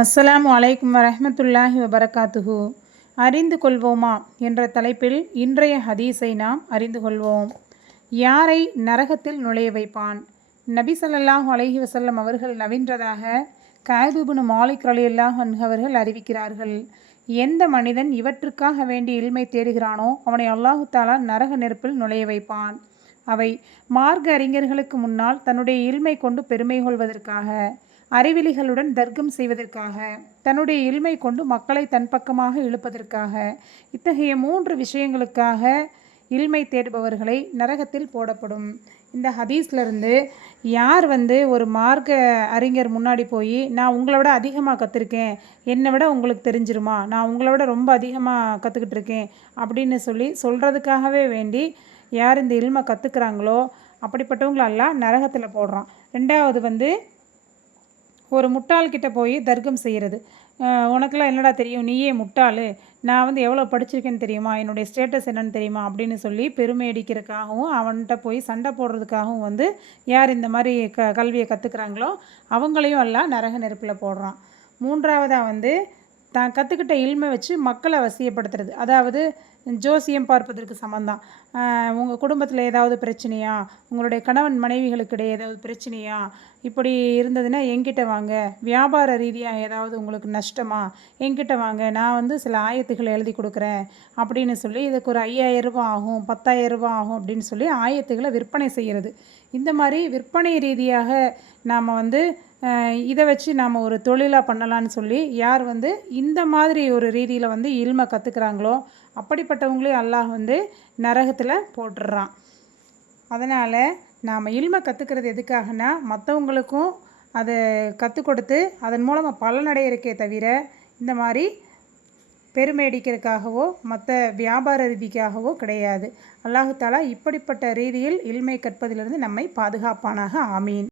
அஸ்ஸலாமு அலைக்கும் வரஹ்மத்துல்லாஹி வபரகாத்துஹு. அறிந்து கொள்வோமா என்ற தலைப்பில் இன்றைய ஹதீஸை நாம் அறிந்து கொள்வோம். யாரை நரகத்தில் நுழைய வைப்பான்? நபி ஸல்லல்லாஹு அலைஹி வஸல்லம் அவர்கள் நவின்றதாக கஅப் இப்னு மாலிக் ரலியல்லாஹு அன்ஹு அவர்கள் அறிவிக்கிறார்கள். எந்த மனிதன் இவற்றுக்காக வேண்டி இல்மை தேடுகிறானோ அவனை அல்லாஹு தஆலா நரக நெருப்பில் நுழைய வைப்பான். அவை மார்க்க அறிஞர்களுக்கு முன்னால் தன்னுடைய இல்மை கொண்டு பெருமை கொள்வதற்காக, அறிவிலிகளுடன் தர்க்கம் செய்வதற்காக, தன்னுடைய இல்மை கொண்டு மக்களை தன் பக்கமாக இழுப்பதற்காக, இத்தகைய 3 விஷயங்களுக்காக இல்மை தேடுபவர்களை நரகத்தில் போடப்படும். இந்த ஹதீஸ்லேருந்து யார் ஒரு மார்க்க அறிஞர் முன்னாடி போய் நான் உங்களை விட அதிகமாக கற்றுருக்கேன், என்னை விட உங்களுக்கு தெரிஞ்சிருமா, நான் உங்களை விட ரொம்ப அதிகமாக கற்றுக்கிட்டு இருக்கேன் அப்படின்னு சொல்கிறதுக்காகவே வேண்டி யார் இந்த இல்மை கற்றுக்குறாங்களோ அப்படிப்பட்டவங்கள அல்லாஹ் நரகத்தில் போடுறான். 2வது ஒரு முட்டாள்கிட்ட போய் தர்க்கம் செய்கிறது. உனக்கெல்லாம் என்னடா தெரியும், நீயே முட்டாள், நான் எவ்வளோ படிச்சிருக்கேன்னு தெரியுமா, என்னுடைய ஸ்டேட்டஸ் என்னன்னு தெரியுமா அப்படின்னு சொல்லி பெருமை அடிக்கிறதுக்காகவும் அவன்கிட்ட போய் சண்டை போடுறதுக்காகவும் யார் இந்த மாதிரி கல்வியை கற்றுக்குறாங்களோ அவங்களையும் எல்லாம் நரக நெருப்பில் போடுறான். 3வதாக தான் கற்றுக்கிட்ட இல்மை வச்சு மக்களை வசியப்படுத்துறது. அதாவது ஜோசியம் பார்ப்பதற்கு சமந்தான். உங்கள் குடும்பத்தில் ஏதாவது பிரச்சனையா, உங்களுடைய கணவன் மனைவிகளுக்கு இடையே ஏதாவது பிரச்சனையா, இப்படி இருந்ததுன்னா என்கிட்ட வாங்க, வியாபார ரீதியாக ஏதாவது உங்களுக்கு நஷ்டமா என்கிட்ட வாங்க, நான் சில ஆயத்துக்களை எழுதி கொடுக்குறேன் அப்படின்னு சொல்லி இதுக்கு ஒரு 5000 ரூபாய் ஆகும், 10,000 ரூபாய் ஆகும் அப்படின்னு சொல்லி ஆயத்துக்களை விற்பனை செய்கிறது. இந்த மாதிரி விற்பனை ரீதியாக நாம் இதை வச்சு நாம் ஒரு தொழிலாக பண்ணலான்னு சொல்லி யார் இந்த மாதிரி ஒரு ரீதியில் இல்மை கற்றுக்குறாங்களோ அப்படிப்பட்டவங்களையும் அல்லாஹ் நரகத்தில் போட்டுடுறான். அதனால் நாம் இல்மை கற்றுக்கிறது எதுக்காகனா மற்றவங்களுக்கும் அதை கற்றுக் கொடுத்து அதன் மூலமாக பலனடைகிறக்கே தவிர இந்த மாதிரி பெருமை அடிக்கிறதுக்காகவோ மற்ற வியாபார ரீதிக்காகவோ கிடையாது. அல்லாஹு தஆலா இப்படிப்பட்ட ரீதியில் இல்மை கற்பதிலிருந்து நம்மை பாதுகாப்பானாக. ஆமீன்.